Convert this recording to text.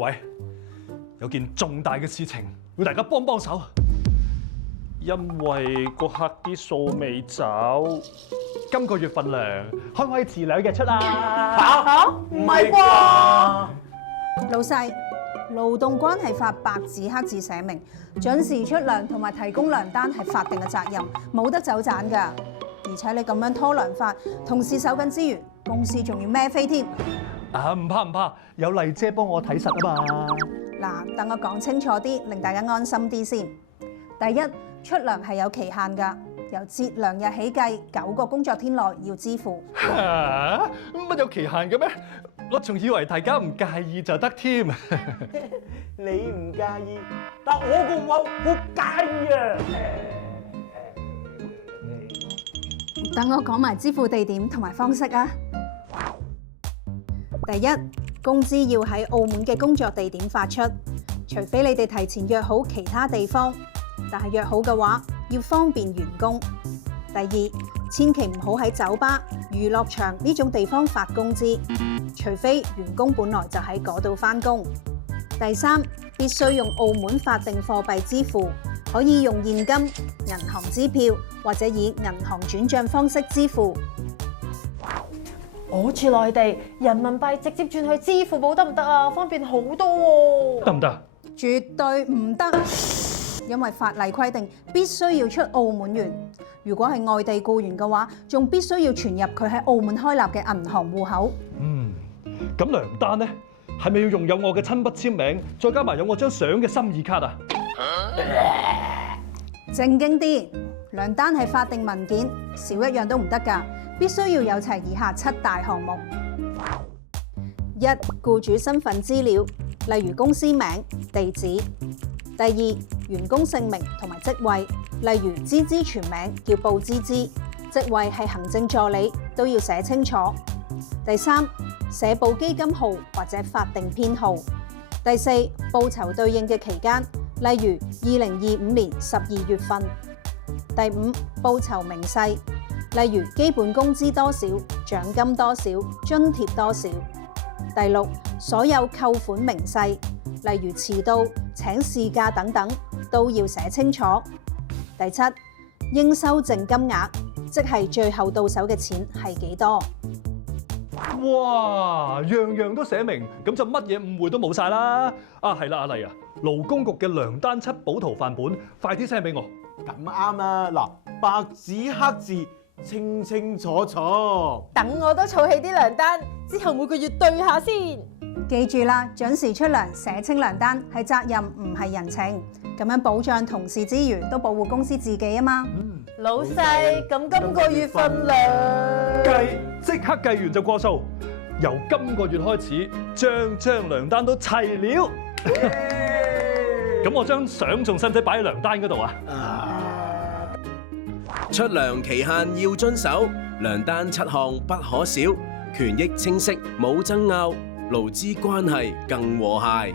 位，有件重大嘅事情要大家幫幫手，因為個客啲數未找，今個月份糧可唔可以遲2日出啊？唔係啩？老細，勞動關係法白紙黑字寫明，準時出糧同埋提供糧單係法定嘅責任，冇得走盞㗎。而且你咁樣拖糧法，同事守緊資源，公司仲要孭飛添。唔怕，有麗姐幫我睇實啊嘛。嗱，等我講清楚啲，令大家安心啲先。第一，出糧係有期限㗎，由節糧日起計9個工作天內要支付。乜有期限嘅咩？我仲以為大家唔介意就得添。你唔介意，但我個話好介意啊！等我講埋支付地點同埋方式啊。第一，工資要喺澳門嘅工作地點發出，除非你哋提前約好其他地方，但係約好嘅話要方便員工。第二，千祈唔好喺酒吧、娛樂場呢種地方發工資，除非員工本來就喺嗰度返工。第三，必須用澳門法定貨幣支付，可以用現金、銀行支票或者以銀行轉賬方式支付。我住內地，人民幣直接轉去支付寶得唔得啊？方便好多喎。得唔得？絕對唔得，因為法例規定必須要出澳門元。如果係外地僱員嘅話，仲必須要存入佢喺澳門開立嘅銀行戶口。咁糧單呢？係咪要用有我嘅親筆簽名，再加埋有我張相嘅心意卡啊？正經啲，糧單係法定文件，少一樣都唔得㗎，必須要有齊以下7大項目： 1. 僱主身份資料，例如公司名、地址；第2，員工姓名同埋職位，例如芝芝全名叫布芝芝，職位係行政助理，都要寫清楚；第3，社保基金號或者法定編號；第4，報酬對應嘅期間，例如2025年12月份；第5，報酬明細，例如基本工資多少、獎金多少、津貼多少；第6，所有扣款明細，例如遲到、請事假等等，都要寫清楚；第7，應收淨金額，即係最後到手嘅錢係幾多。哇，樣樣都寫明，咁就乜嘢誤會都冇晒啦！係啦，阿麗啊，勞工局嘅糧單7補圖範本，快啲 send 俾我。咁啱啦，嗱，白紙黑字，清清楚楚。等我都儲起啲糧單，之後每個月對下先。記住啦，準時出糧，寫清糧單係責任，唔係人情。咁樣保障同事之餘，都保護公司自己啊嘛。老細，咁今個月份糧即刻計完就過數。由今個月開始，張糧單都齊了。咁我張相仲使唔使擺喺糧單嗰度啊？出糧期限要遵守，糧單7項不可少，權益清晰冇爭拗，勞資關係更和諧。